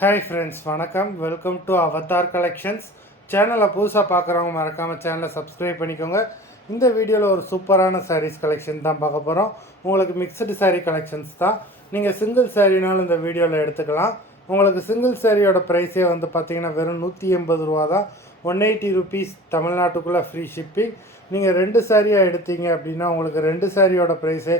Hi friends, வணக்கம். Welcome to Avatar collections. சேனலை புதுசாக பார்க்குறவங்க மறக்காமல் சேனலை சப்ஸ்கிரைப் பண்ணிக்கோங்க. இந்த வீடியோவில் ஒரு சூப்பரான சாரீஸ் கலெக்ஷன் தான் பார்க்க போகிறோம். உங்களுக்கு மிக்சடு சாரீ கலெக்ஷன்ஸ் தான். நீங்கள் சிங்கிள் சாரீனாலும் இந்த வீடியோவில் எடுத்துக்கலாம். உங்களுக்கு சிங்கிள் சாரியோட ப்ரைஸே வந்து பார்த்தீங்கன்னா வெறும் 180 ரூபா தான். 180 ருபீஸ் தமிழ்நாட்டுக்குள்ளே ஃப்ரீ ஷிப்பிங். நீங்கள் 2 சாரியாக எடுத்தீங்க அப்படின்னா உங்களுக்கு 2 சாரியோட ப்ரைஸே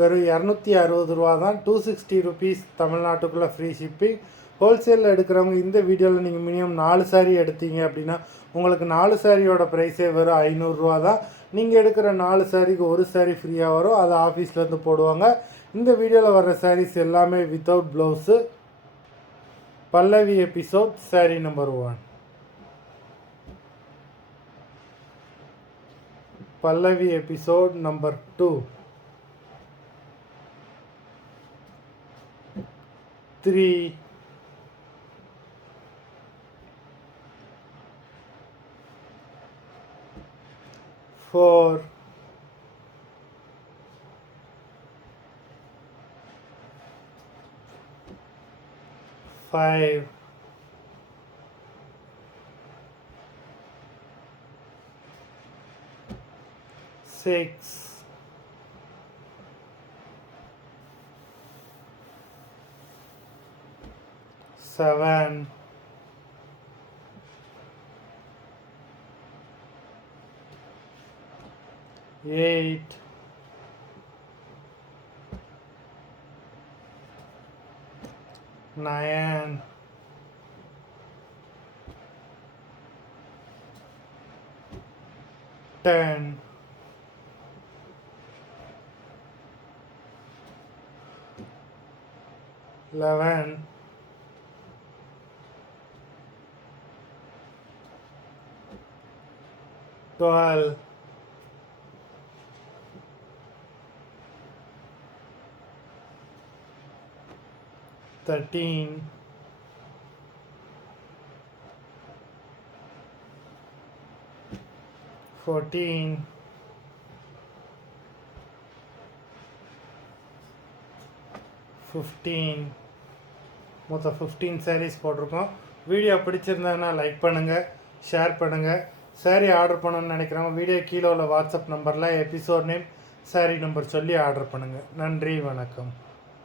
வெறும் 260 ரூபா தான். 260 ருபீஸ் தமிழ்நாட்டுக்குள்ளே ஃப்ரீ ஷிப்பிங். ஹோல்சேலில் எடுக்கிறவங்க இந்த வீடியோவில் நீங்கள் மினிமம் 4 சாரீ எடுத்தீங்க அப்படின்னா உங்களுக்கு 4 சாரியோட ப்ரைஸே வெறும் 500 தான். நீங்கள் எடுக்கிற 4 சாரிக்கு ஒரு சாரீ ஃப்ரீயாக வரும். அதை ஆஃபீஸ்லேருந்து போடுவாங்க. இந்த வீடியோவில் வர்ற சாரீஸ் எல்லாமே வித்தவுட் ப்ளவுஸு. பல்லவி எபிசோட் சாரீ நம்பர் 1. பல்லவி எபிசோட் நம்பர் 2, 3, 4, 5, 6, 7, 8, 9, 10, 11, 12, 13, 14, 15. மொத்தம் 15 சாரீஸ் போட்டிருக்கோம். வீடியோ பிடிச்சிருந்ததுன்னா லைக் பண்ணுங்கள், ஷேர் பண்ணுங்கள். சாரீ ஆர்டர் பண்ணணும்னு நினைக்கிறவங்க வீடியோ கீழே உள்ள வாட்ஸ்அப் நம்பரில் எபிசோட் நேம், சாரீ நம்பர் சொல்லி ஆர்டர் பண்ணுங்கள். நன்றி, வணக்கம்.